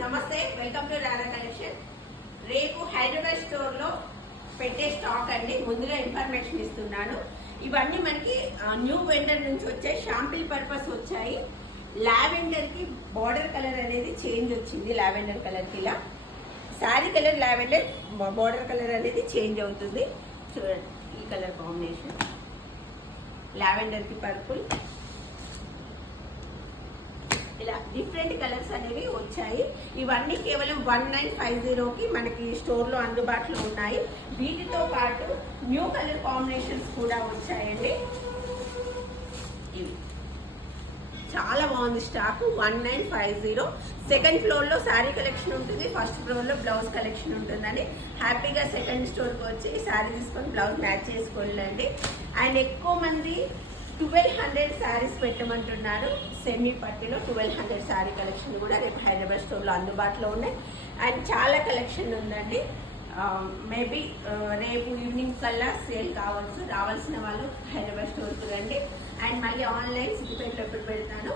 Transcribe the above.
నమస్తే welcome to Radha collection. రేపు హైదరాబాద్ స్టోర్లో పెట్టే స్టాక్ అండి. ముందుగా ఇన్ఫర్మేషన్ ఇస్తున్నాను. ఇవన్నీ మనకి న్యూ వెండర్ నుంచి వచ్చాయి. షాంపిల్ పర్పస్ వచ్చాయి. లావెండర్కి బార్డర్ కలర్ అనేది చేంజ్ వచ్చింది లావెండర్ కలర్కి ఇలా. Sari colour lavender border colour అనేది చేంజ్ అవుతుంది. చూడండి ఈ కలర్ కాంబినేషన్. లావెండర్కి పర్పుల్ ఇలా డిఫరెంట్ కలర్స్ అనేవి వచ్చాయి. ఇవన్నీ కేవలం వన్ నైన్ ఫైవ్ జీరోకి మనకి స్టోర్లో అందుబాటులో ఉన్నాయి. వీటితో పాటు న్యూ కలర్ కాంబినేషన్స్ కూడా వచ్చాయండి. చాలా బాగుంది stock. One nine five zero. Second ఫ్లోర్లో శారీ కలెక్షన్ ఉంటుంది. ఫస్ట్ ఫ్లోర్లో బ్లౌజ్ కలెక్షన్ ఉంటుందండి. హ్యాపీగా సెకండ్ స్టోర్కి వచ్చి శారీ తీసుకొని బ్లౌజ్ మ్యాచ్ చేసుకోండి అండ్ ఎక్కువ మంది ట్వెల్వ్ హండ్రెడ్ శారీస్ పెట్టమంటున్నారు. సెమీ పట్టిలో ట్వెల్వ్ హండ్రెడ్ శారీ కలెక్షన్ కూడా రేపు హైదరాబాద్ స్టోర్లో అందుబాటులో ఉన్నాయి. అండ్ చాలా కలెక్షన్ ఉందండి. మేబీ రేపు ఈవినింగ్ కల్లా సేల్ కావచ్చు. రావాల్సిన వాళ్ళు హైదరాబాద్ స్టోర్కి రండి. అండ్ మళ్ళీ ఆన్లైన్ సిద్దిపేటలో ఎప్పుడు పెడతాను.